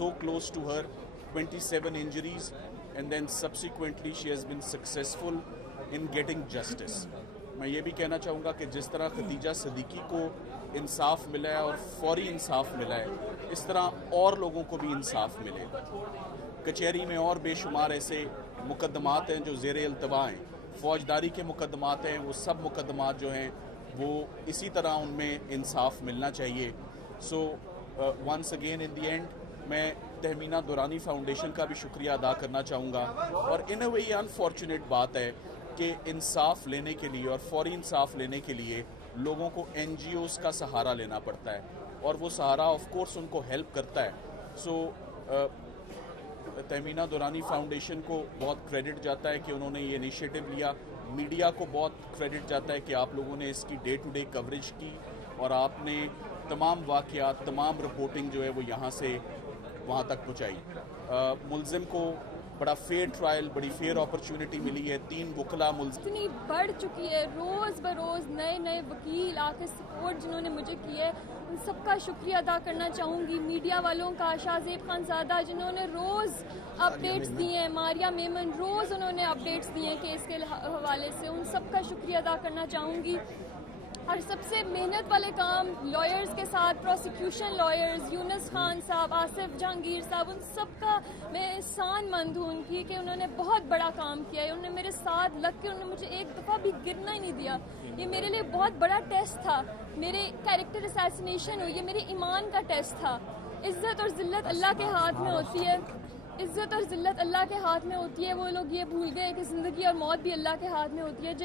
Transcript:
so close to her, 27 injuries, and then subsequently she has been successful in getting justice. میں یہ بھی کہنا چاہوں گا کہ جس طرح خدیجہ صدیقی کو انصاف ملا ہے اور فوری انصاف ملا ہے، اس طرح اور لوگوں کو بھی انصاف ملے. کچہری میں اور بے شمار ایسے مقدمات ہیں جو زیر التوا ہیں، فوجداری کے مقدمات ہیں، وہ سب مقدمات جو ہیں وہ اسی طرح ان میں انصاف ملنا چاہیے. So once again in the end میں تہمینہ دورانی فاؤنڈیشن کا بھی شکریہ ادا کرنا چاہوں گا. اور ان اے وے یہ انفارچونیٹ بات ہے کہ انصاف لینے کے لیے اور فوری انصاف لینے کے لیے لوگوں کو این جی اوز کا سہارا لینا پڑتا ہے، اور وہ سہارا آف کورس ان کو ہیلپ کرتا ہے. سو تہمینہ دورانی فاؤنڈیشن کو بہت کریڈٹ جاتا ہے کہ انہوں نے یہ انیشیٹو لیا. میڈیا کو بہت کریڈٹ جاتا ہے کہ آپ لوگوں نے اس کی ڈے ٹو ڈے کوریج کی، اور آپ نے تمام واقعات، تمام رپورٹنگ جو ہے وہ یہاں سے وہاں تک پہنچائی. ملزم کو بڑا فیئر ٹرائل، بڑی فیئر اپرچونٹی ملی ہے. 3 وکلا ملزم اتنی بڑھ چکی ہے، روز بروز نئے نئے وکیل آ کے سپورٹ جنہوں نے مجھے کی ہے، ان سب کا شکریہ ادا کرنا چاہوں گی. میڈیا والوں کا، شاہزیب خان زادہ جنہوں نے روز اپڈیٹس دیے ہیں، ماریہ میمن روز انہوں نے اپڈیٹس دیے ہیں کیس کے حوالے سے، ان سب کا شکریہ ادا کرنا چاہوں گی. اور سب سے محنت والے کام لائرز کے ساتھ، پروسیکیوشن لائرز یونس خان صاحب، آصف جہانگیر صاحب، ان سب کا میں احسان مند ہوں ان کی کہ انہوں نے بہت بڑا کام کیا ہے. انہوں نے میرے ساتھ لگ کے انہوں نے مجھے ایک دفعہ بھی گرنا ہی نہیں دیا. یہ میرے لیے بہت بڑا ٹیسٹ تھا. میرے کیریکٹر اسیسینیشن ہوئی، یہ میرے ایمان کا ٹیسٹ تھا. عزت اور ذلت اللہ کے ہاتھ میں ہوتی ہے، عزت اور ذلت اللہ کے ہاتھ میں ہوتی ہے. وہ لوگ یہ بھول گئے کہ زندگی اور موت بھی اللہ کے ہاتھ میں ہوتی ہے.